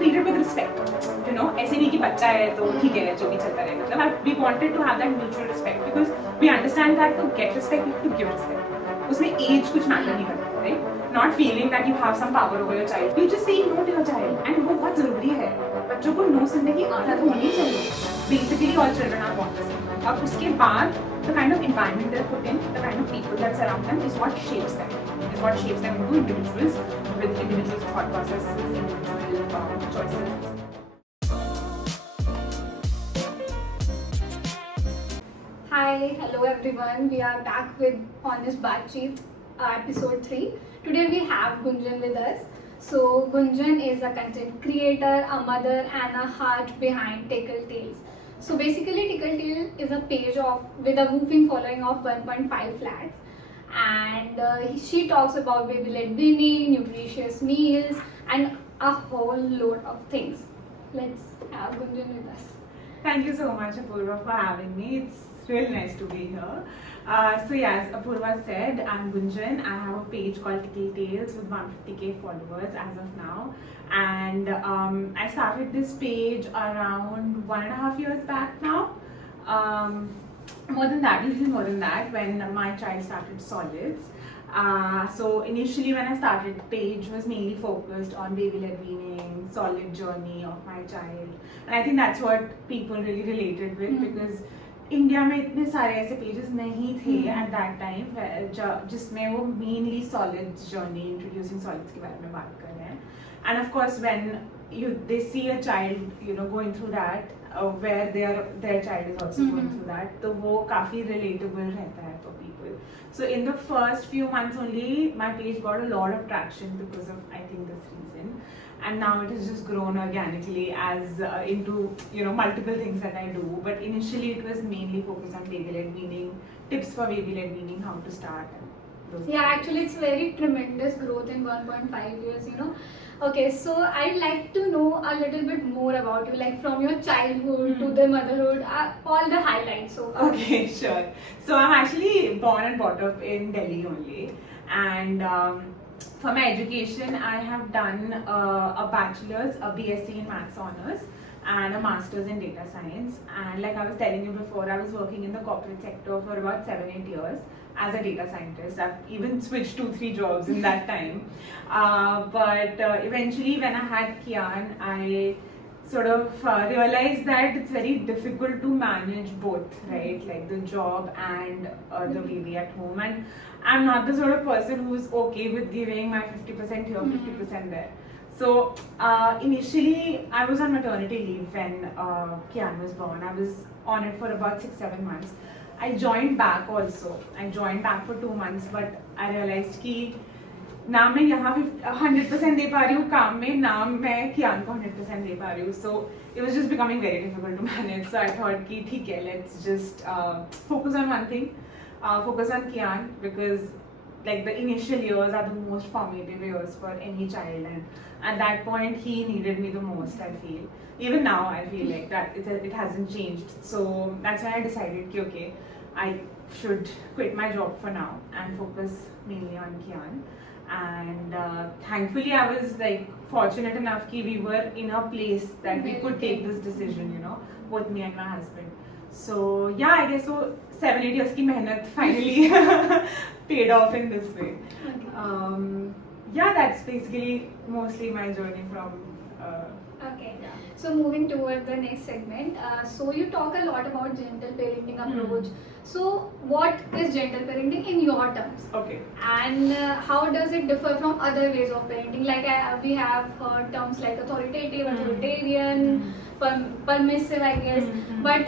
treated with respect, you know, ऐसे नहीं कि बच्चा है तो ठीक है जो भी चलता रहे, मतलब we wanted to have that mutual respect because we understand that to get respect you have to give respect. उसमें age कुछ matter नहीं करता, right? Not feeling that you have some power over your child. You just say no to your child and वो बहुत ज़रूरी है. बच्चों को no सुनने की आदत होनी चाहिए. Basically all children are born the same. अब उसके बाद the kind of environment they're put in, the kind of people that surround them is what shapes them. Is what shapes them into individuals with individual thought processes, individual choices. Hi, hello everyone. We are back with Honest Baatcheet, episode 3. Today we have Gunjan with us. So Gunjan is a content creator, a mother and a heart behind Tickle Tales. So basically Tickle Tale is a page with a whooping following of 1.5 lakhs. And she talks about baby-led weaning, nutritious meals and a whole load of things. Let's have Gunjan with us. Thank you so much, Apurva, for having me. It's really nice to be here. So yeah, as Apurva said, I'm Gunjan. I have a page called Tickle Tales with 150k followers as of now. And I started this page around 1.5 years back now. More than that, little more than that, when my child started solids. So initially when I started, the page was mainly focused on baby-led weaning, solid journey of my child. And I think that's what people really related with because India में इतने सारे ऐसे pages नहीं थे at that time जिसमें वो mainly solids journey, introducing solids के बारे में बात कर रहे हैं. And of course when they see a child, you know, going through that, where their child is also going through that, तो वो काफी relatable रहता है for people. So in the first few months only, my page got a lot of traction because of I think this reason. And now it has just grown organically as into, you know, multiple things that I do. But initially it was mainly focused on baby-led weaning, tips for baby-led weaning, how to start. Yeah, actually it's very tremendous growth in 1.5 years, you know. Okay, so I'd like to know a little bit more about you, like from your childhood to the motherhood, all the highlights so far. Okay, sure. So I'm actually born and brought up in Delhi only. And for my education, I have done a bachelor's, a BSc in Maths Honours and a master's in data science. And like I was telling you before, I was working in the corporate sector for about 7-8 years as a data scientist. I've even switched 2-3 jobs in that time. But eventually when I had Kian, I sort of realized that it's very difficult to manage both, right? Like the job and the baby at home. And I'm not the sort of person who's okay with giving my 50% here, 50% there. So initially I was on maternity leave when Kian was born. I was on it for about 6-7 months. I joined back also. I joined back for 2 months, but I realized कि ना मैं यहाँ 100% दे पा रही हूँ काम में, ना मैं कियान को 100% दे पा रही हूँ. So it was just becoming very difficult to manage. So I thought कि ठीक है, let's just focus on one thing, focus on Kian because like the initial years are the most formative years for any child, and at that point he needed me the most. I feel even now I feel like that it hasn't changed. So that's why I decided कि okay, I should quit my job for now and focus mainly on Kian. And thankfully I was like fortunate enough that we were in a place that we could take this decision, you know, both me and my husband. So yeah, I guess so 7-8 years ki mehnat finally paid off in this way. Yeah, that's basically mostly my journey from Okay. Yeah. So moving toward the next segment, so you talk a lot about gentle parenting approach. So what is gentle parenting in your terms? Okay. And how does it differ from other ways of parenting? Like we have heard terms like authoritative, authoritarian, permissive, I guess. But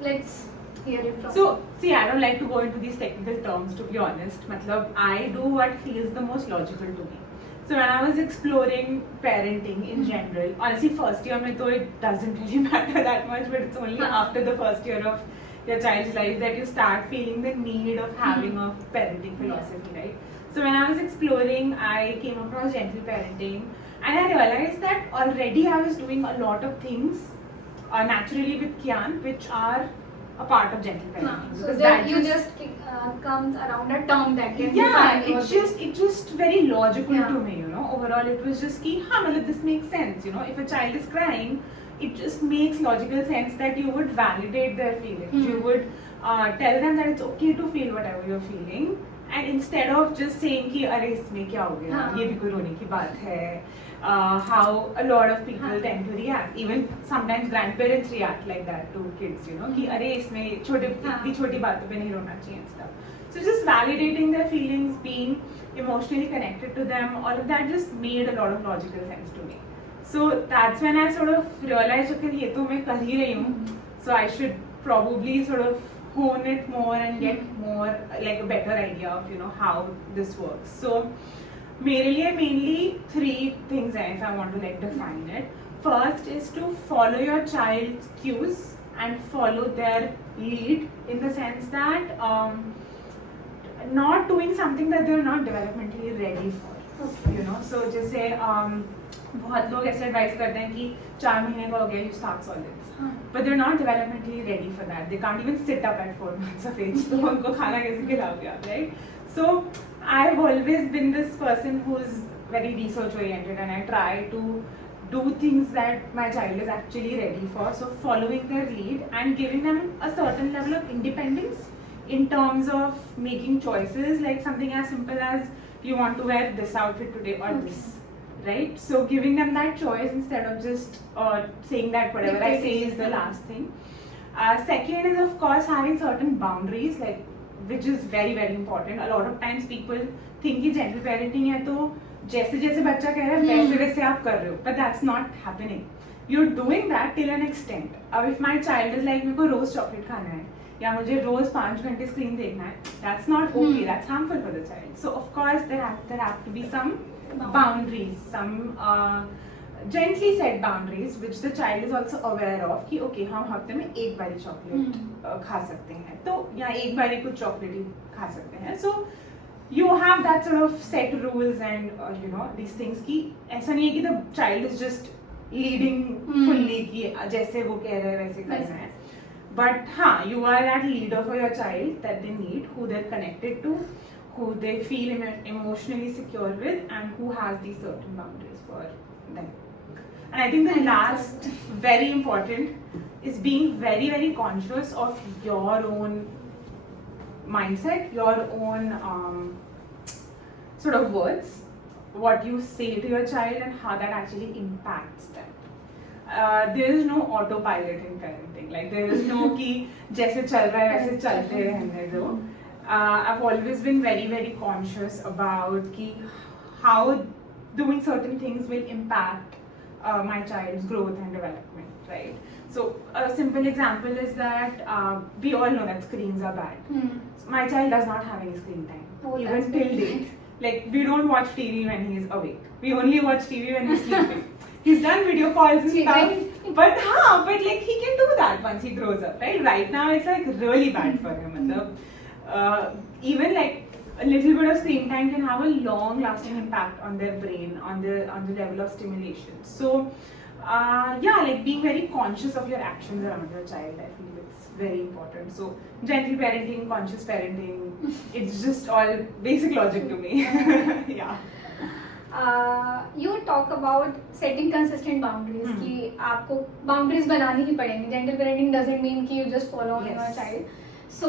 let's hear it from. So see, I don't like to go into these technical terms, to be honest. Matlab, I do what feels the most logical to me. So when I was exploring parenting in general, honestly first year mein to it doesn't really matter that much, but it's only after the first year of your child's life that you start feeling the need of having a parenting philosophy, right? So when I was exploring, I came across gentle parenting and I realized that already I was doing a lot of things naturally with Kian which are a part of gentle parenting. So Because that that you just comes around a term that can yeah, define it's just very logical Yeah. to me, you know. Overall, it was just ki, हाँ मतलब this makes sense, you know. If a child is crying, it just makes logical sense that you would validate their feelings. You would tell them that it's okay to feel whatever you're feeling, and instead of just saying कि अरे इसमें क्या हो गया, हाँ. ये भी कोई रोने की बात है. How a lot of people हाँ. tend to react. Even sometimes grandparents react like that to kids, you know. कि अरे इसमें छोटे हाँ. इतनी छोटी बातों पे नहीं रोना चाहिए and stuff. So just validating their feelings, being emotionally connected to them, all of that just made a lot of logical sense to me. So that's when I sort of realized, okay, ये तो मैं कर ही रही हूँ, so I should probably sort of hone it more and get more like a better idea of, you know, how this works. So मेरे लिए mainly 3 things हैं if I want to like define it. First is to follow your child's cues and follow their lead in the sense that not doing something that they're not developmentally ready for. You know, so जैसे बहुत लोग ऐसे advise करते हैं कि 4 महीने का हो गया, you start solids. But they're not developmentally ready for that. They can't even sit up at 4 months of age. तो उनको खाना कैसे खिलाओगे आप, right? So I've always been this person who's very research oriented, and I try to do things that my child is actually ready for. So following their lead and giving them a certain level of independence in terms of making choices, like something as simple as you want to wear this outfit today or this, right? So giving them that choice instead of just saying that whatever I say is the last thing. Second is of course having certain boundaries, like which is very very important. A lot of times people think कि gentle parenting है तो जैसे जैसे बच्चा कह रहा है वैसे वैसे आप कर रहे हो, but that's not happening. You're doing that till an extent. अब if my child is like मेरे को रोज चॉकलेट खाना है या मुझे रोज 5 घंटे स्क्रीन देखना है, that's not okay. That's harmful for the child. So of course there have to be some boundaries, some gently set boundaries which the child is also aware of कि okay हम हफ्ते में एक बारी चॉकलेट खा सकते हैं, तो या एक बारी कुछ चॉकलेट ही खा सकते हैं. So you have that sort of set rules and you know these things कि ऐसा नहीं है कि the child is just leading fully कि जैसे वो कह रहे हैं वैसे करना है. But हाँ, you are that leader for your child that they need, who they're connected to, who they feel emotionally secure with, and who has these certain boundaries for them. And I think the last, very important, is being very very conscious of your own mindset, your own sort of words, what you say to your child, and how that actually impacts them. There is no autopilot in parenting. Like there is no कि जैसे चल रहा है वैसे चलते रहने दो. I've always been very very conscious about कि how doing certain things will impact my child's growth and development, right? So a simple example is that we all know that screens are bad. My child does not have any screen time, even till date. Like we don't watch TV when he's awake. We only watch TV when he's sleeping. He's done video calls and stuff, but like he can do that once he grows up, right? Right now it's like really bad for him. Even like a little bit of screen time can have a long-lasting impact on their brain, on the level of stimulation. So yeah, like being very conscious of your actions around your child, I feel it's very important. So gentle parenting, conscious parenting, it's just all basic logic to me. Yeah. You talk about setting consistent boundaries कि आपको boundaries बनानी ही पड़ेंगी. Gentle parenting doesn't mean कि you just follow on your child. So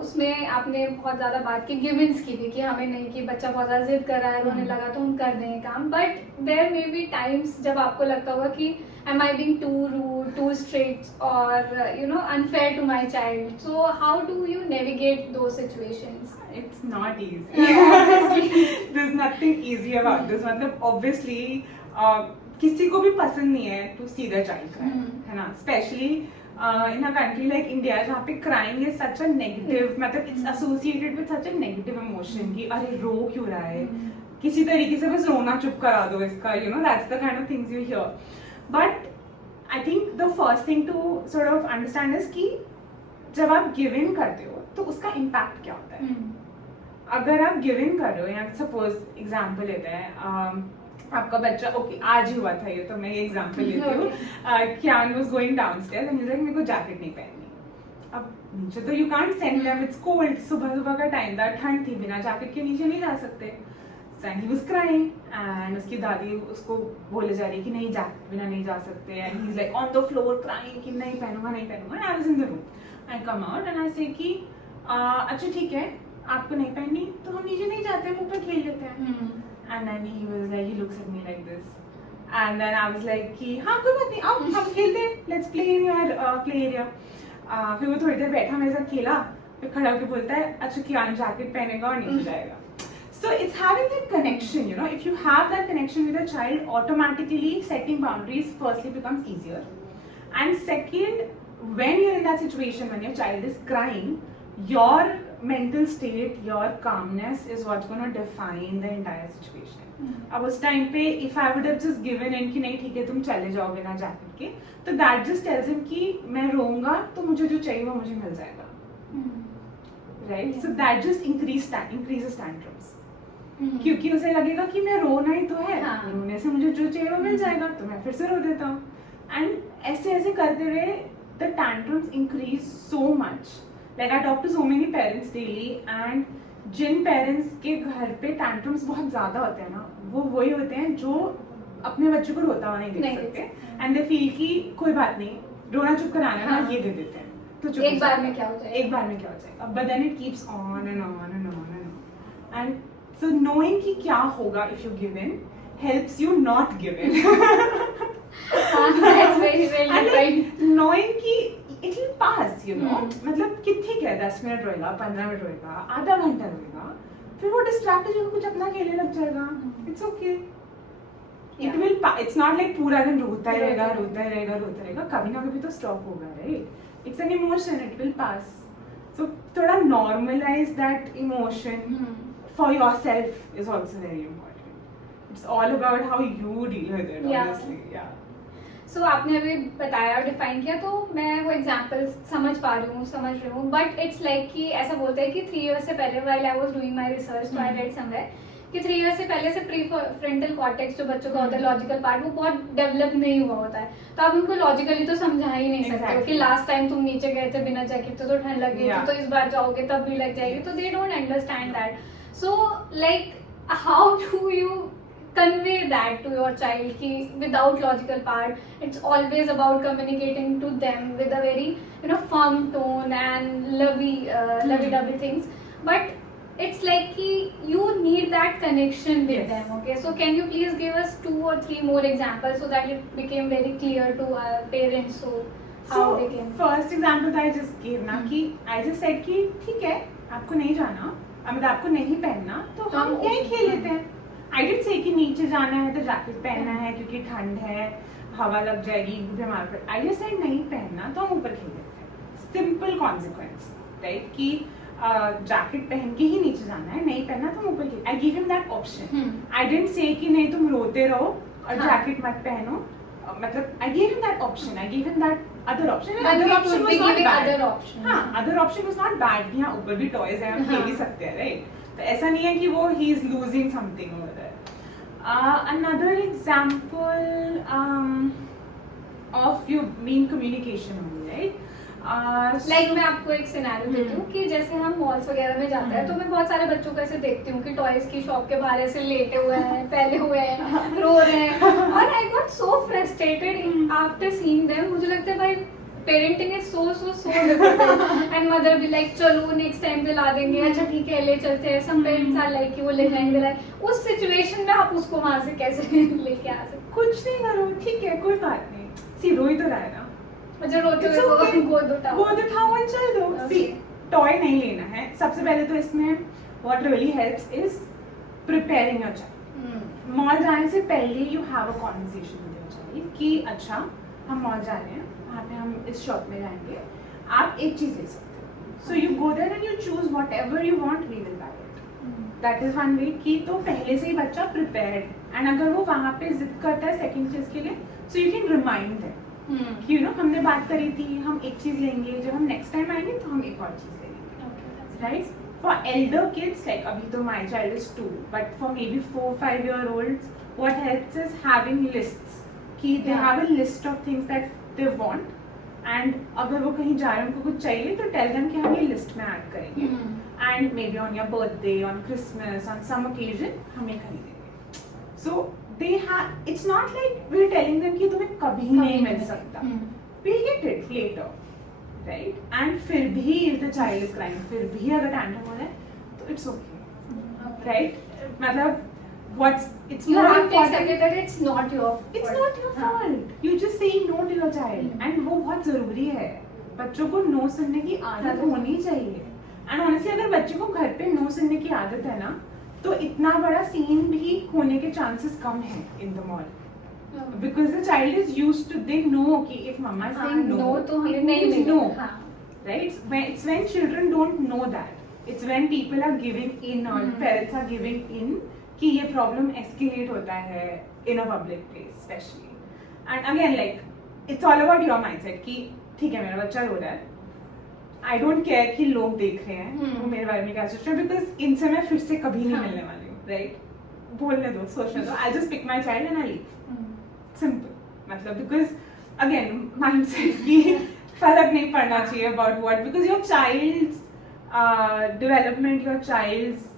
उसमें आपने बहुत ज़्यादा बात की givens की भी कि हमें नहीं कि बच्चा बहुत ज़्यादा जिद कर रहा है रोने लगा तो हम कर दें काम. But there may be times जब आपको लगता होगा कि am I being too rude, too strict, or you know unfair to my child? So how do you navigate those situations? It's not easy. There's nothing easy about this. मतलब obviously किसी को भी पसंद नहीं है to see their child cry, है ना? Especially in a country like India, जहाँ पे crying is such a negative, मतलब it's associated with such a negative emotion कि अरे रो क्यों रहा है? किसी तरीके से बस रोना चुप करा दो इसका, you know, that's the kind of things you hear. But I think the first thing to sort of understand is कि जब आप give in करते हो तो उसका impact क्या होता है? अगर आप give in कर रहे हो, या suppose example लेते हैं, आपका बच्चा ओके आज ही हुआ था ये, तो मैं ये एग्जांपल लेती हूँ. Kian was going downstairs and he's like मेरे को जैकेट नहीं पहननी. अब नीचे तो you can't send them, it's cold, सुबह सुबह का टाइम था, ठंड थी, बिना जैकेट के नीचे नहीं जा सकते. And he was crying and उसकी दादी उसको बोले जा रही कि नहीं जैकेट बिना नहीं जा सकते, and he's like on the floor crying कि नहीं पहनूंगा नहीं पहनूंगा. And I was in the room. I come out and I say कि अच्छा ठीक है आपको नहीं पहननी तो हम नीचे नहीं जाते, हम ऊपर खेल लेते हैं. And then he was like, he looks at me like this. And then I was like कि हाँ कोई बात नहीं, आओ हम खेलते हैं, let's play in your play area. फिर वो थोड़ी देर बैठा मेरे साथ खेला, फिर खड़ा होकर बोलता है अच्छा क्या जैकेट पहनेगा और नीचे जाएगा. So it's having that connection, you know, if you have that connection with a child, automatically setting boundaries firstly becomes easier. And second, when you're in that situation, when your child is crying, your mental state, your calmness is what's going to define the entire situation. अब उस time पे if I would have just given in कि नहीं ठीक है तुम चले जाओ बिना जैकेट के, तो that just tells him कि मैं रोऊंगा तो मुझे जो चाहिए वो मुझे मिल जाएगा. Right? So that just increases tantrums. क्योंकि उसे लगेगा कि मैं रोना ही तो है, रोने से मुझे जो चाहिए वो मिल जाएगा, तो मैं फिर से रो देता हूँ. एंड ऐसे ऐसे करते हुए the tantrums increase so much. Like I talk to so many parents daily, and जिन पेरेंट्स के घर पे टैंट्रम्स बहुत ज्यादा होते हैं ना, वो वही होते हैं जो अपने बच्चे को रोता हुआ नहीं देख सकते, एंड दे फील कि कोई बात नहीं रोना चुप कराना है ना, ये दे देते हैं तो चुप एक बार में क्या हो जाएगा, एक बार में क्या हो जाएगा. But then it keeps on and on and on and on. And so knowing कि क्या होगा if you give in helps you not give in. That's very well defined. Knowing कि it will pass, you know, मतलब कि ठीक है 10 minute रोएगा, 15 minute रोएगा, आधा घंटा रोएगा, फिर वो डिस्ट्रैक्ट हो कुछ अपना खेलने लग जाएगा. It's okay. It will it's not like पूरा दिन रोता ही रहेगा, कभी ना कभी तो स्टॉप होगा, right? It's an emotion, it will pass. So थोड़ा normalize that emotion. For yourself is also very important. It's all about how you deal with it, honestly. Yeah. So आपने अभी बताया डिफाइन किया तो मैं वो एग्जांपल समझ रही हूँ बट इट्स लाइक कि ऐसा बोलते हैं कि 3 years से पहले while I was doing my research so I read somewhere कि 3 years से पहले से प्रीफ्रंटल कॉर्टेक्स जो बच्चों का होता है लॉजिकल पार्ट वो बहुत डेवलप नहीं हुआ होता है, तो आप उनको लॉजिकली तो समझा ही नहीं सकते हो कि लास्ट टाइम तुम नीचे गए थे बिना जैकेट तो ठंड लग गई तो इस बार जाओगे तब भी लग जाएगी, तो they don't understand that. So like how do you convey that to your child ki without logical part, it's always about communicating to them with a very firm tone and lovey-dovey things, but it's like ki you need that connection with them. Okay, so can you please give us 2 or 3 more examples so that it became very clear to our parents how they can. First example that I just gave ना कि I just said कि ठीक है आपको नहीं जाना, मतलब आपको नहीं पहनना तो हम यहीं खेल लेते हैं. I didn't say कि नीचे जाना है तो जैकेट पहनना है क्योंकि ठंड है, हवा लग जाएगी बीमार पड़. I just said नहीं पहनना तो हम ऊपर खेल लेते हैं. Simple consequence, right? कि जैकेट पहन के ही नीचे जाना है, नहीं पहनना तो हम ऊपर खेल. I give him that option. I didn't say कि नहीं तुम रोते रहो और जैकेट मत पहनो. मतलब I gave him that option. I gave him that other option. And other option was not bad. हाँ, other option was not bad कि हाँ ऊपर भी toys हैं, हम खेल भी सकते हैं, right? तो ऐसा नहीं है कि वो he is losing something over there. Another example of you mean communication only, right? Like मैं आपको एक सिनेरियो देती हूँ कि जैसे हम मॉल्स वगैरह में जाते हैं तो मैं बहुत सारे बच्चों को ऐसे देखती हूँ कि टॉयज की शॉप के बाहर ऐसे लेटे हुए हैं, फैले हुए हैं, रो रहे हैं, और I got so frustrated after seeing them. मुझे लगता है भाई parenting is so difficult and mother भी लाइक चलो नेक्स्ट टाइम पे ला देंगे, अच्छा ठीक है ले चलते हैं. सम पेरेंट्स आर लाइक कि वो ले जाएंगे. उस सिचुएशन में आप उसको वहां से कैसे लेके आ सकते? कुछ नहीं करो, ठीक है कोई बात नहीं, सी रो ही तो रहा है ना, अच्छा रोते हुए गोद उठाओ और चल दो. सी टॉय नहीं लेना है. सबसे पहले तो इसमें what really helps is preparing your child. Mall जाने से पहले you have a conversation with your child कि अच्छा हम मॉल जा रहे हैं, वहाँ पे हम इस शॉप में जाएंगे, आप एक चीज ले सकते हो. So you go there and you choose whatever you want, we will buy it. That is one way कि तो पहले से ही बच्चा प्रिपेयर्ड, एंड अगर वो वहाँ पे जिद करता है सेकंड चीज के लिए, so you can remind them कि यू नो हमने बात करी थी हम एक चीज लेंगे, जब हम नेक्स्ट टाइम आएंगे तो हम एक और चीज लेंगे, right? For Elder kids like अभी तो my child is 2, but for may be 4-5 year olds what helps is having lists कि they have a list of things that they want and अगर वो कहीं जा रहे हैं, उनको कुछ चाहिए, तो टेल देम कि हम ये लिस्ट में ऐड करेंगे, and may be on your birthday, on Christmas, on some occasion हम ये खरीदेंगे. So they have, it's not like we are telling them कि तुम्हें कभी नहीं मिल सकता, we'll get it later, right? And फिर भी if the child is crying, फिर भी अगर tantrum हो रहा है, तो it's okay, right? मतलब it's You more have to accept important. it that it's not your fault. It's not your fault. You're just saying no to your child, and वो बहुत जरूरी है. बच्चों को no सुनने की आदत होनी चाहिए. And honestly, अगर बच्चे को घर पे no सुनने की आदत है ना, तो इतना बड़ा सीन भी होने के chances कम है in the mall. Because the child is used to, they know कि if mama is saying no, तो हमें it नहीं means मिलेगा. no, right? It's when children don't know that. It's when people are giving in or parents are giving in कि ये problem escalate होता है in a public place especially. And again, like it's all about your mindset कि ठीक है मेरा बच्चा रो रहा है, I don't care कि लोग देख रहे हैं वो मेरे बारे में क्या सोच रहे हैं, because इनसे मैं फिर से कभी नहीं मिलने वाली हूँ, right? बोलने दो, सोचने दो, I'll just pick my child and I leave. Simple. मतलब because again mindset की फर्क नहीं पड़ना चाहिए about what, because your child's development, your child's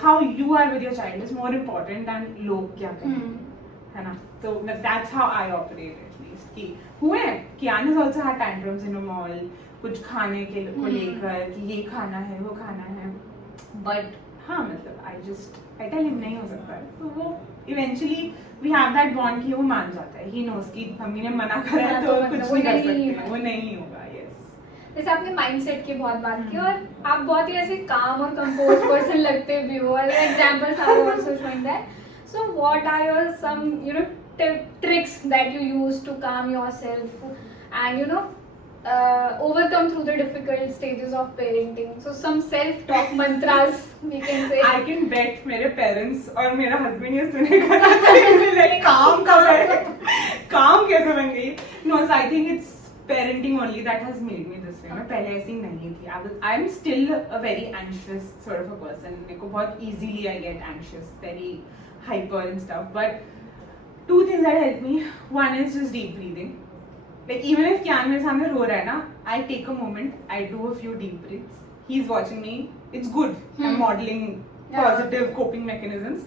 how you are with your child is more important than लोग क्या करें, है ना? So that's how I operate at least. कि हुए Kian has also had tantrums in a mall, कुछ खाने के को लेकर कि ये खाना है वो खाना है, but हाँ मतलब I tell him नहीं हो सकता है, तो वो eventually we have that bond कि वो मान जाता है, he knows कि मम्मी ने मना करा है तो कुछ नहीं कर सकते, वो नहीं होगा. जैसे आपने माइंडसेट की बहुत बात की और आप बहुत ही ऐसे काम और कंपोज पर्सन लगते भी हो, और examples are also showing that. So what are your some tricks that you use to calm yourself and overcome through the difficult stages of parenting? So some self-talk mantras we can say. I can bet मेरे parents और मेरा husband ये सुनेगा ना तो like calm कब है, calm कैसे बन गई? No, so I think it's parenting only that has made me this way. मैं पहले ऐसी नहीं थी. I'm still a very anxious sort of a person. मेरे को बहुत easily I get anxious, very hyper and stuff. But two things that help me. One is just deep breathing. Like even if Kian मेरे सामने रो रहा है ना, I take a moment, I do a few deep breaths. He's watching me. It's good. I'm modeling positive coping mechanisms.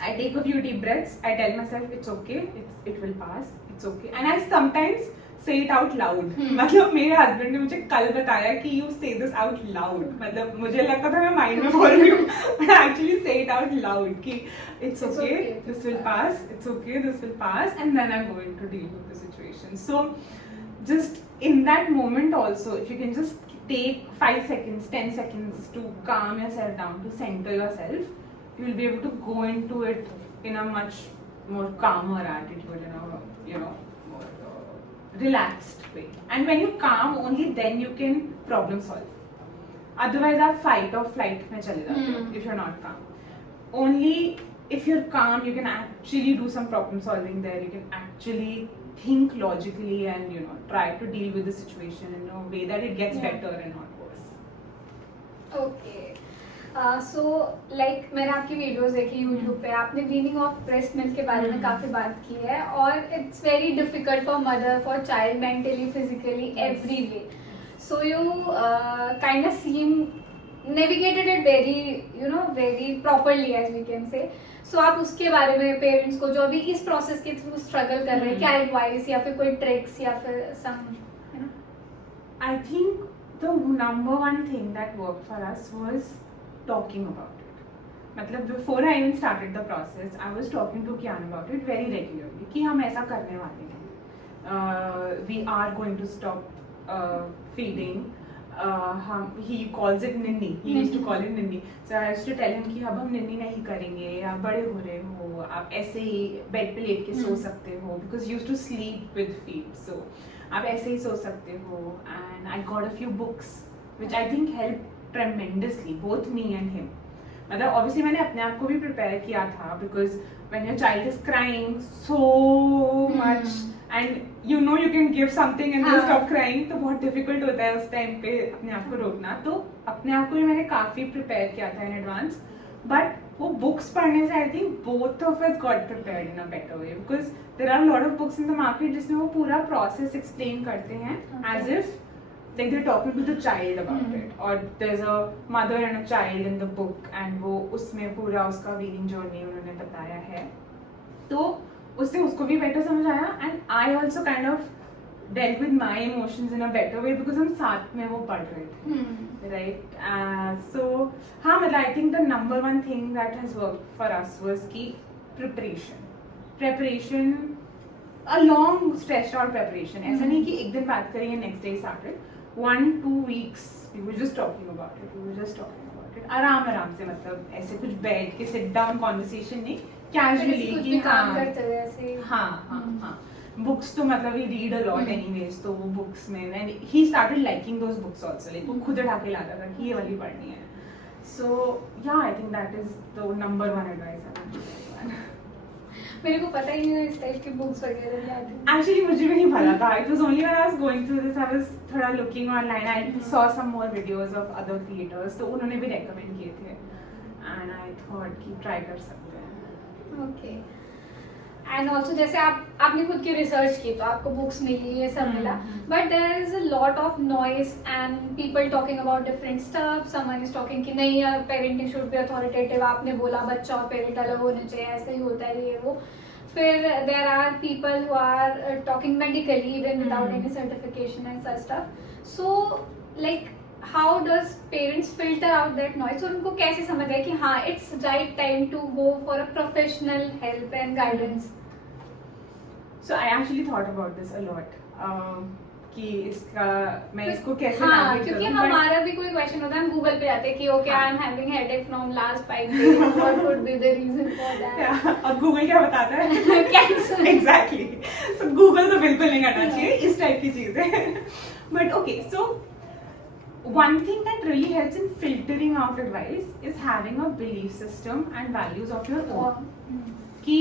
I take a few deep breaths. I tell myself it's okay. It will pass. It's okay. And I sometimes say it out loud. मतलब मेरे husband ने मुझे कल बताया कि you say this out loud. मतलब मुझे लगता था मैं mind में बोल रही हूँ, but I actually say it out loud कि it's okay. This will pass. It's okay. This will pass. And then I'm going to deal with the situation. So just in that moment also, if you can just take 5 seconds, 10 seconds to calm yourself down, to center yourself, you will be able to go into it in a much more calmer attitude, more relaxed way. And when you calm, only then you can problem solve. Otherwise, आप fight or flight में चले जाते हो if you're not calm. Only if you're calm, you can actually do some problem solving there. You can actually think logically and try to deal with the situation in a way that it gets better and not worse. Okay. So like मैंने आपकी videos देखी YouTube पे, आपने weaning of breast milk के बारे में काफ़ी बात की है, और it's very difficult for mother, for child, mentally, physically, every way. So you kind of seem navigated it very properly as we can say. So आप उसके बारे में पेरेंट्स को जो अभी इस प्रोसेस के थ्रू स्ट्रगल कर रहे हैं, क्या एडवाइस या फिर कोई ट्रिक्स या फिर सम I think the number one thing that worked for us was talking about it. मतलब before I even started the process, I was talking to Kian about it very regularly कि हम ऐसा करने वाले हैं. We are going to stop feeding. He calls it ninny. He used to call it ninny. So I used to tell him कि अब हम ninny नहीं करेंगे, आप बड़े हो रहे हो, आप ऐसे ही बेड पे लेट के सो सकते हो, because you used to sleep with feet. So आप ऐसे ही सो सकते हो. And I got a few books which I think helped tremendously, both me and him. मतलब obviously मैंने अपने आप को भी prepare किया था, because when your child is crying so much and you can give something and they'll stop crying, तो बहुत difficult होता है उस time पे अपने आप को रोकना. तो अपने आप को भी मैंने काफ़ी prepare किया था in advance. But वो books पढ़ने से I think both of us got prepared in a better way, because there are a lot of books in the market जिसमें वो पूरा process explain करते हैं as if like they're talking to the child about it, or there's a mother and a child in the book and वो उसमें पूरा उसका weaning journey उन्होंने बताया है, तो उससे उसको भी better समझ आया, and I also kind of dealt with my emotions in a better way because हम साथ में वो पढ़ रहे थे, right? So हाँ मतलब I think the number one thing that has worked for us was कि preparation, a long stretched out preparation. ऐसा नहीं कि एक दिन बात करेंगे next day started. 1-2 weeks we were just talking about it. आराम से, मतलब ऐसे कुछ बैठ के sit down conversation नहीं, casually कि काम करते हुए ऐसे. हाँ. Books तो मतलब we read a lot anyways, तो वो books में and he started liking those books also, like वो खुद उठा के लाता था कि ये वाली पढ़नी है. So yeah, I think that is the number one advice I would give everyone. मेरे को पता ही नहीं इस टाइप की बुक्स वगैरह भी आती हैं. Actually मुझे भी नहीं पता था. It was only when I was going through this I was थोड़ा looking online. I saw some more videos of other creators, तो उन्होंने भी recommend किए थे and I thought कि try कर सकते हैं. Okay. एंड ऑल्सो जैसे आपने खुद की रिसर्च की तो आपको बुक्स मिली, ये सब मिला, but there is a lot of noise and people talking about different stuff. Someone is talking कि नहीं पेरेंटिंग शुड बी अथॉरिटेटिव, आपने बोला बच्चा और पेरेंट अलग होने चाहिए, ऐसा ही होता है ये वो. फिर there are people who are talking medically even without any certification and such stuff. So like how does parents filter out that noise, और उनको कैसे समझ आए कि हाँ it's right time to go for a professional help and guidance? So I actually thought about this a lot कि इसका मैं इसको कैसे हाँ, navigate क्योंकि करूँ, हमारा भी कोई क्वेश्चन होता है हम गूगल पे जाते हैं कि okay I am having headache from last 5 days, what would be the reason for that? yeah, और गूगल क्या बताता है? Cancer. Exactly. So गूगल तो बिल्कुल नहीं करना चाहिए इस टाइप की चीजें. But okay, so one thing that really helps in filtering out advice is having a belief system and values of your own. कि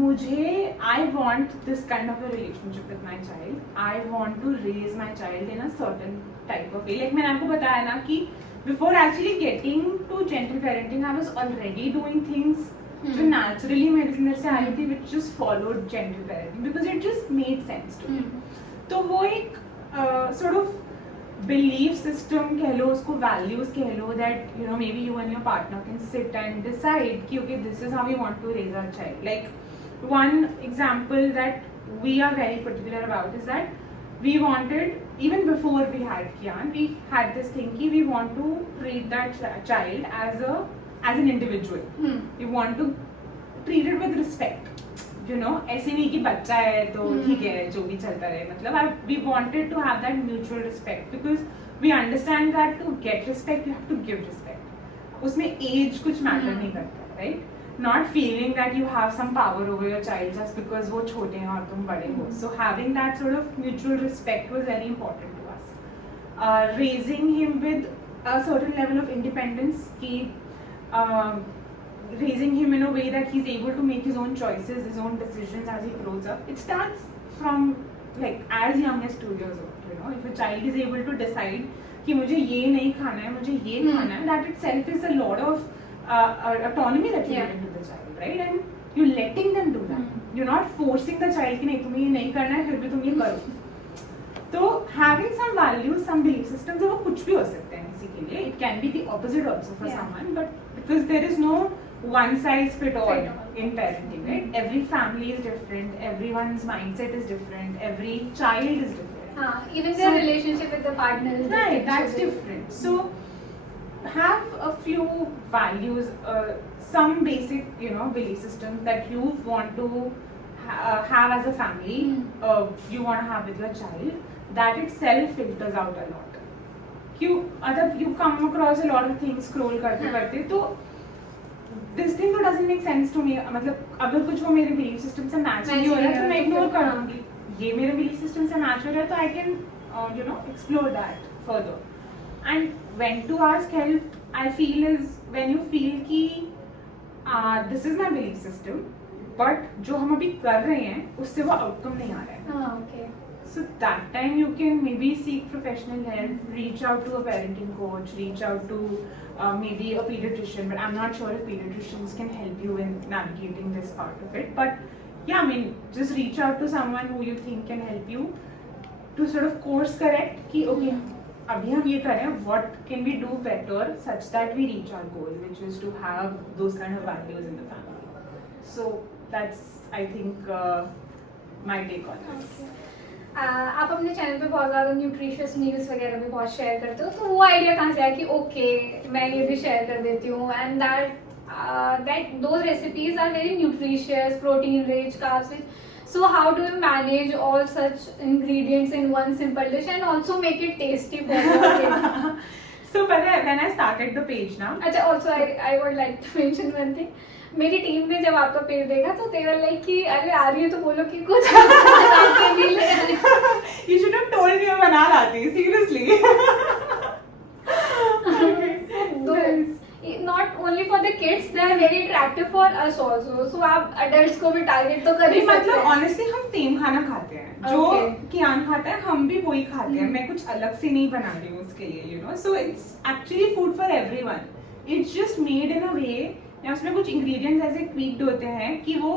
मुझे I want this kind of a relationship with my child. I want to raise my child in a certain type of way. Like मैंने आपको बताया ना कि before actually getting to gentle parenting, I was already doing things जो naturally मेरे अंदर से आ रही थी, which just followed gentle parenting because it just made sense to me. तो वो एक sort of belief system कह लो, उसको values कह लो, that you know maybe you and your partner can sit and decide कि okay this is how we want to raise our child. Like one example that we are very particular about is that we wanted, even before we had Kian, we had this thing कि we want to treat that child as an individual. We want to treat it with respect. You know, ऐसे नहीं कि बच्चा है तो ठीक है जो भी चलता रहे, मतलब we wanted to have that mutual respect because we understand that to get respect you have to give respect. उसमें age कुछ matter नहीं करता, right? Not feeling that you have some power over your child just because वो छोटे हैं और तुम बड़े हो. So having that sort of mutual respect was very important to us. Raising him with a certain level of independence, कि raising him in a way that he's able to make his own choices, his own decisions as he grows up. It starts from like as young as 2 years old. You know, if a child is able to decide कि मुझे ये नहीं खाना है, मुझे ये खाना है, that itself is a lot of autonomy that you give into the child, right? And you're letting them do that. You're not forcing the child कि नहीं तुम्हें ये नहीं करना है, फिर भी तुम ये करो. तो having some values, some belief systems, वो कुछ भी हो सकते हैं किसी के लिए. It can be the opposite also for someone, but because there is no one size fit all in parenting, right? Every family is different, everyone's mindset is different, every child is different. Even their relationship with the partner is different. Right, that's different. So have a few values, some basic, you know, belief systems that you want to have as a family, you want to have with your child. That itself filters out a lot. You come across a lot of things scroll करते तो this thing तो doesn't make sense to me. मतलब अगर कुछ वो मेरे belief system से match नहीं हो रहा है तो मैं ignore कर दूँगी. ये मेरे belief system से match हो रहा है तो I can you know explore that further. And when to ask help, I feel is when you feel कि this is my belief system, but जो हम अभी कर रहे हैं उससे वो outcome नहीं आ रहा है. Okay. So that time you can maybe seek professional help, reach out to a parenting coach, reach out to maybe a pediatrician, but I'm not sure if pediatricians can help you in navigating this part of it. But yeah, I mean, just reach out to someone who you think can help you to sort of course correct कि okay, अभी हम ये कर रहे हैं, what can we do better such that we reach our goal, which is to have those kind of values in the family. So that's, I think, my take on this. आप अपने channel पे बहुत ज़्यादा nutritious meals वगैरह भी बहुत share करते हो, तो वो आइडिया कहाँ से आया कि ओके मैं ये भी शेयर कर देती हूँ, and that those recipes are very nutritious, protein rich, carbs rich. So how do you manage all such ingredients in one simple dish and also make it tasty for your kid? So when I started the page now. अच्छा, also I would like to mention one thing. मेरी team ने जब आपका page देखा तो they were like कि अरे आ रही है तो बोलो कि कुछ आके भी ले आए. You should have told me मैं बना लाती, seriously. Those not only for the kids, they are very attractive for us also. So आप adults को भी target तो कर ही सकते मतलब हैं. honestly हम सेम खाना खाते हैं, जो कियान खाता है हम भी वही खाते हैं. मैं कुछ अलग से नहीं बना रही हूँ उसके लिए, you know. So it's actually food for everyone. It's just made in a way, या उसमें कुछ ingredients ऐसे tweaked होते हैं कि वो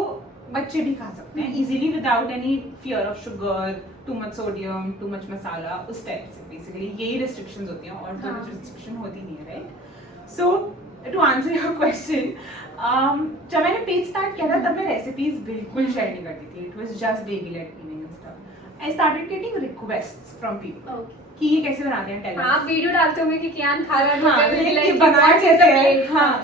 बच्चे भी खा सकते हैं easily without any fear of sugar, too much sodium, too much मसाला, उस टाइप से. Basically यही restrictions होती हैं और तो कुछ restriction होती नहीं है, right? So to answer your question, जब मैंने पेज स्टार्ट किया था तब मैं रेसिपीज बिल्कुल शेयर नहीं करती थी. It was just baby led cleaning and stuff. I started getting requests from people कि ये कैसे बनाते हैं, tell us. आप वीडियो डालते होंगे कि कियान खा रहा है, हाँ, like बनाया what is कैसे the है. plate? हाँ,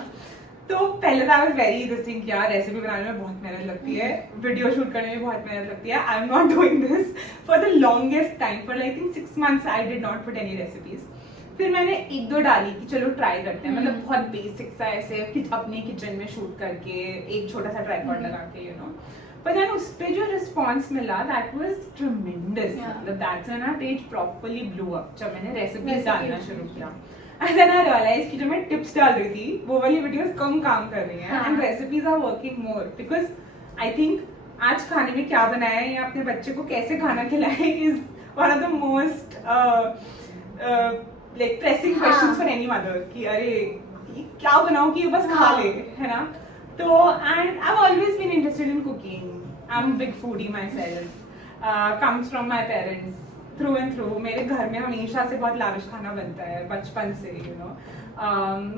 तो पहले तो I was very this thing कि यार रेसिपी बनाने में बहुत मेहनत लगती है, वीडियो शूट करने में बहुत मेहनत लगती है. I am not doing this for the longest time. For I think 6 months I did not put any recipes. फिर मैंने एक दो डाली कि चलो ट्राई करते हैं, मतलब बहुत बेसिक सा ऐसे कि अपने किचन में शूट करके एक छोटा सा ट्राइपॉड लगा के, यू नो. पर देन उस पे जो रिस्पांस मिला दैट वाज ट्रेमेंडस. मतलब that's when our page properly blew up, जब मैंने रेसिपीज डालना शुरू किया. एंड देन आई रियलाइज कि जो मैं टिप्स डाल रही थी वो वाली वीडियोस कम काम कर रही हैं and recipes are working more, because I think आज खाने में क्या बनाया है या अपने बच्चे को कैसे खाना खिलाए is one of the most like pressing questions for any mother कि अरे ये क्या बनाऊं कि ये बस खा ले, है ना. तो and I've always been interested in cooking. I'm a big foodie myself. Comes from my parents through and through. मेरे घर में हमेशा से बहुत लाविश खाना बनता है बचपन से, you know.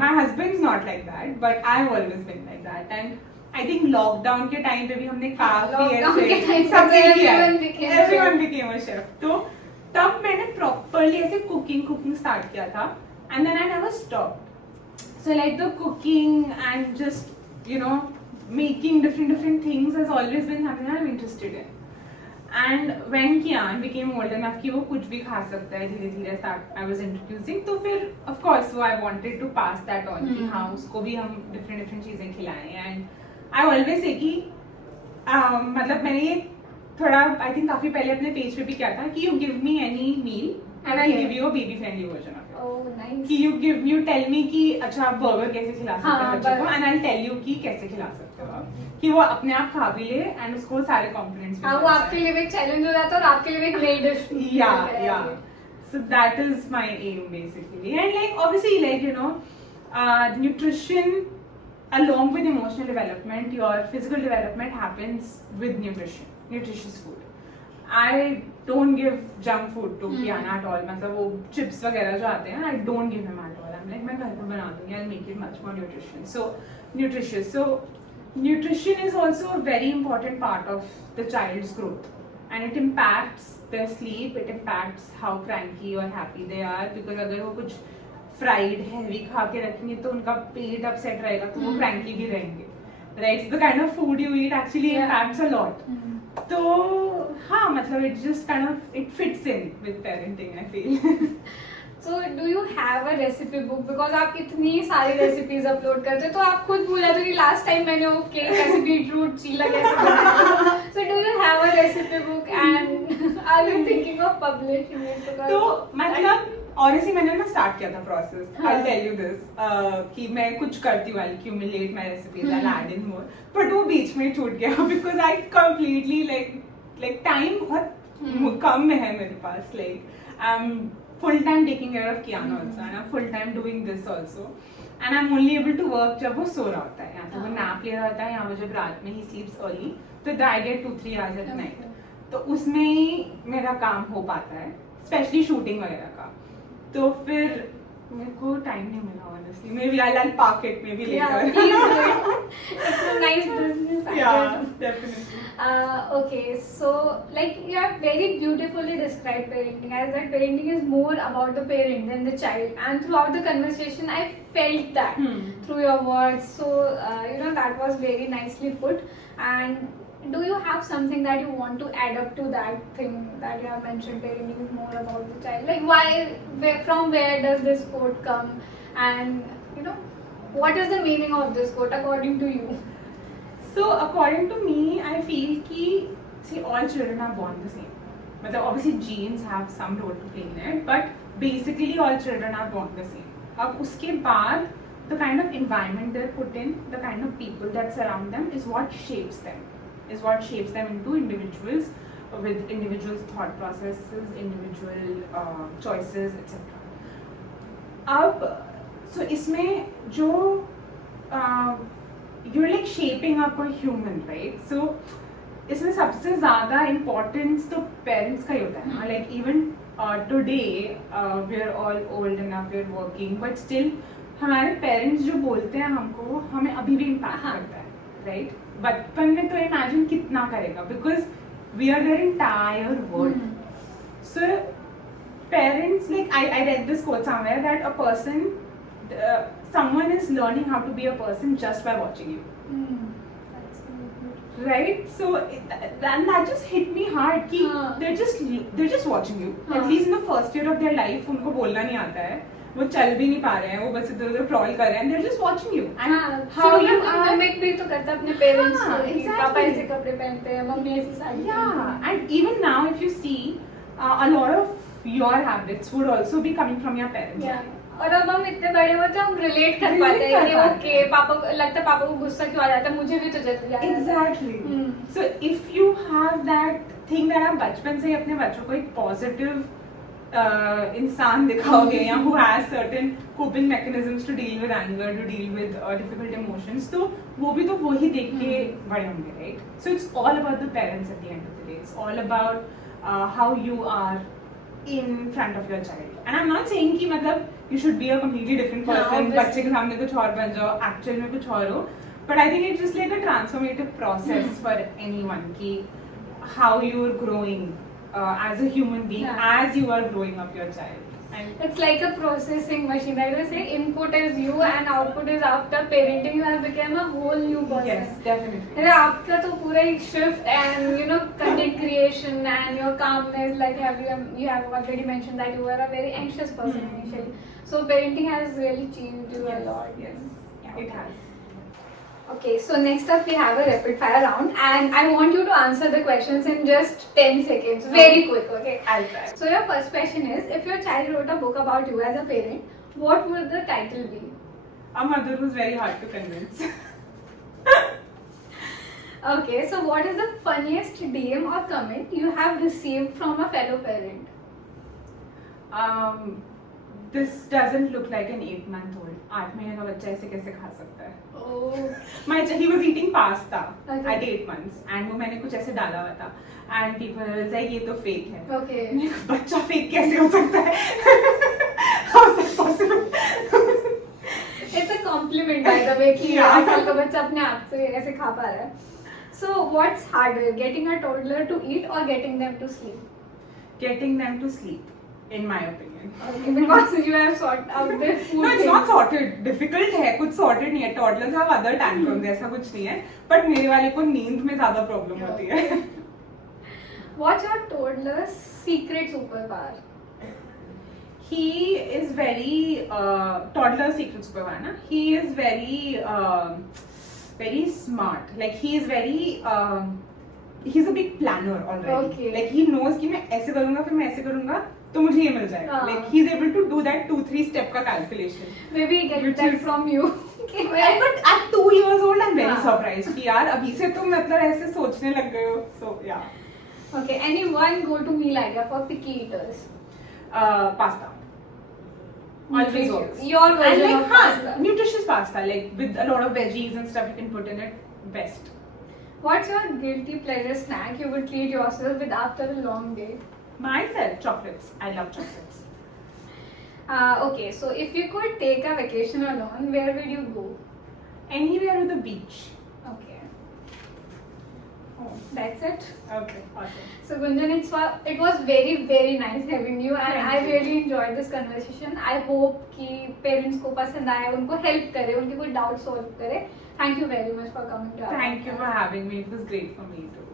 My husband's not like that, but I've always been like that. And I think lockdown के टाइम पे भी हमने काफी ऐसे सब किया. Everyone became a chef. तो तब मैंने प्रॉपरली ऐसे कुकिंग स्टार्ट किया था and then I never stopped. So like the cooking and just you know making different things has always been something I am interested in. And when Kiaan became old enough कि वो कुछ भी खा सकता है, धीरे धीरे स्टार्ट आई वाज इंट्रोड्यूसिंग. तो फिर ऑफ कोर्स वो I wanted to pass that on कि हाँ उसको भी हम डिफरेंट चीजें खिलाएं. एंड आई ऑलवेज से कि मतलब मैंने ये थोड़ा आई थिंक काफी पहले अपने पेज पे भी क्या था कि you give me any meal and I give you a baby friendly version of it. Oh nice. कि यू टेल मी कि अच्छा आप बर्गर कैसे खिला सकते हो बच्चे को एंड आई टेल यू कि कैसे खिला सकते हो आप कि वो अपने आप खा भी ले एंड उसको सारे कॉम्प्लीमेंट्स. हाँ, वो आपके लिए एक चैलेंज हो जाता है और आपके लिए एक नई डिश. या so that is my aim basically. And like obviously like you know nutrition along with emotional development, your physical development happens with nutritious food. I don't give junk food to Kiana at all. मतलब वो chips वगैरह जो आते हैं I don't give him at all. I'm like मैं घर पे बना दूँगी, I'll make it much more nutritious. So nutrition is also a very important part of the child's growth, and it impacts their sleep. It impacts how cranky or happy they are, because अगर वो कुछ fried heavy खा के रखेंगे तो उनका पेट upset रहेगा तो वो cranky भी रहेंगे. Right? So the kind of food you eat actually impacts a lot. तो हाँ मतलब it just kind of it fits in with parenting I feel. So do you have a recipe book? Because आप इतनी सारी recipes upload करते हो तो आप खुद बोला था कि last time मैंने वो केक कैसे बीटरूट चीला कैसे बनाया. So do you have a recipe book and are you thinking of publishing it? तो मतलब honestly मैंने ना start किया था process. I'll tell you this कि मैं कुछ करती हूँ, I'll accumulate my recipes, I'll add in more. But वो बीच में छूट गया because I completely like time बहुत कम है मेरे पास. Like I'm full time taking care of Kian also and I'm full time doing this also. And I'm only able to work जब वो सो रहा होता है, या तो वो nap ले रहा होता है या वो जब रात में he sleeps early तो I get 2-3 hours at night. तो उसमें ही मेरा काम हो पाता है, स्पेशली शूटिंग वगैरह का. तो फिर मेरे को टाइम नहीं मिला honestly. Maybe I'll park it maybe later. Yeah, please do it. It's a nice business idea. Yeah, definitely. Okay, so like you have very beautifully described parenting as that parenting is more about the parent than the child, and throughout the conversation I felt that through your words. So that was very nicely put. And do you have something that you want to add up to that thing that you have mentioned, parenting is more about the child? Like from where does this quote come, and what is the meaning of this quote according to you? So according to me, I feel कि see all children are born the same. मतलब obviously genes have some role to play in it, but basically all children are born the same. अब उसके बाद the kind of environment they're put in, the kind of people that surround them is what shapes them. Is what shapes them into individuals with individual thought processes, individual choices, etc. अब so इसमें जो you're like shaping up a human, right? So इसमें सबसे ज़्यादा importance तो parents का ही होता है ना. Like even today we're all old enough, we're working, but still हमारे parents जो बोलते हैं हमको वो हमें अभी भी impact करता है, right? बचपन में तो imagine कितना करेगा, because we are their entire world. So parents, like I read this quote somewhere that a person, someone is learning how to be a person just by watching you. Right? So that just hit me hard कि they're just watching you. At least in the first year of their life उनको बोलना नहीं आता है, वो चल भी नहीं पा रहे हैं, वो बस इधर उधर crawl कर रहे हैं, they're just watching you. And how you are mimic भी तो करता अपने parents को कि exactly. पापा ऐसे कपड़े पहनते हैं, मम्मी ऐसी sari Yeah, and even now if you see a lot of your habits would also be coming from your parents. Yeah. और अब हम इतने बड़े होते हैं, हम रिलेट कर पाते हैं कि ओके पापा को लगता है पापा को गुस्सा क्यों आ जाता है, मुझे भी तो जल्दी आ जाता है. Exactly. So if you have that thing that आप बचपन से ही अपने बच्चों को एक पॉजिटिव इंसान दिखाओगे या who has certain coping mechanisms to deal with anger, to deal with difficult emotions, तो वो भी तो वही देख के बड़े होंगे, right? So it's all about the parents at the end of the day. It's all about how you are in front of your child. And I'm not saying कि मतलब you should be a completely different person, बच्चे के सामने कुछ और बन जाओ, actual में कुछ और हो. But I think it's just like a transformative process for anyone कि how you're growing as a human being as you are growing up your child. And it's like a processing machine. Like they say, input is you and output is after parenting. You have become a whole new person. Yes, definitely. And आपका तो पूरा एक shift and content creation and your calmness. Like you have already mentioned that you were a very anxious person initially. So parenting has really changed you a lot. Yes, Yeah. it has. Okay, so next up we have a rapid fire round, and I want you to answer the questions in just 10 seconds. Very quick, okay? I'll try. So your first question is, if your child wrote a book about you as a parent, what would the title be? A mother who's very hard to convince. Okay, so what is the funniest DM or comment you have received from a fellow parent? This doesn't look like an 8-month-old. 8 महीने का बच्चा ऐसे कैसे खा सकता है? Oh. He was eating pasta Okay. at 8 months, and वो मैंने कुछ ऐसे डाला हुआ था, and people were like ये तो fake है. Okay. बच्चा fake कैसे हो सकता है? How is that possible? It's a compliment by the way कि 8 साल का बच्चा अपने आप से ऐसे खा पा रहा है. So what's harder, getting a toddler to eat or getting them to sleep? Getting them to sleep, in my opinion. Okay, because you have sorted out the food. No, it's not sorted. Difficult है, कुछ sorted नहीं है. Toddlers have other tantrums, ऐसा कुछ नहीं है. But मेरे वाले को नींद में ज़्यादा problem होती है. What's your toddler's secret superpower? He is very toddler secret superpower ना. He is very smart. Like he is very he's a big planner already. Okay. Like he knows कि मैं ऐसे करूँगा फिर मैं ऐसे करूँगा तो मुझे ये मिल जाएगा. Like he's able to do that 2-3 step का calculation. Maybe get Which that is- from you. But at 2 years old I'm very surprised कि यार अभी से तुम मतलब ऐसे सोचने लग गए हो. So yeah. Okay, any one go-to meal idea for picky eaters? Pasta. Always works. Your And version like of pasta. nutritious pasta, like with a lot of veggies and stuff you can put in it. Best. What's your guilty pleasure snack you would treat yourself with after a long day? Myself, chocolates. I love chocolates. Okay, so if you could take a vacation alone, where would you go? Anywhere with the beach. Okay. Oh, that's it. Okay, awesome. So Gunjan, it was very very nice having you, and Thank I you. really enjoyed this conversation. I hope कि parents को पसंद आए, उनको help करे, उनके कोई doubt solve करे. Thank you very much for coming to our Thank you for podcast. having me. It was great for me too.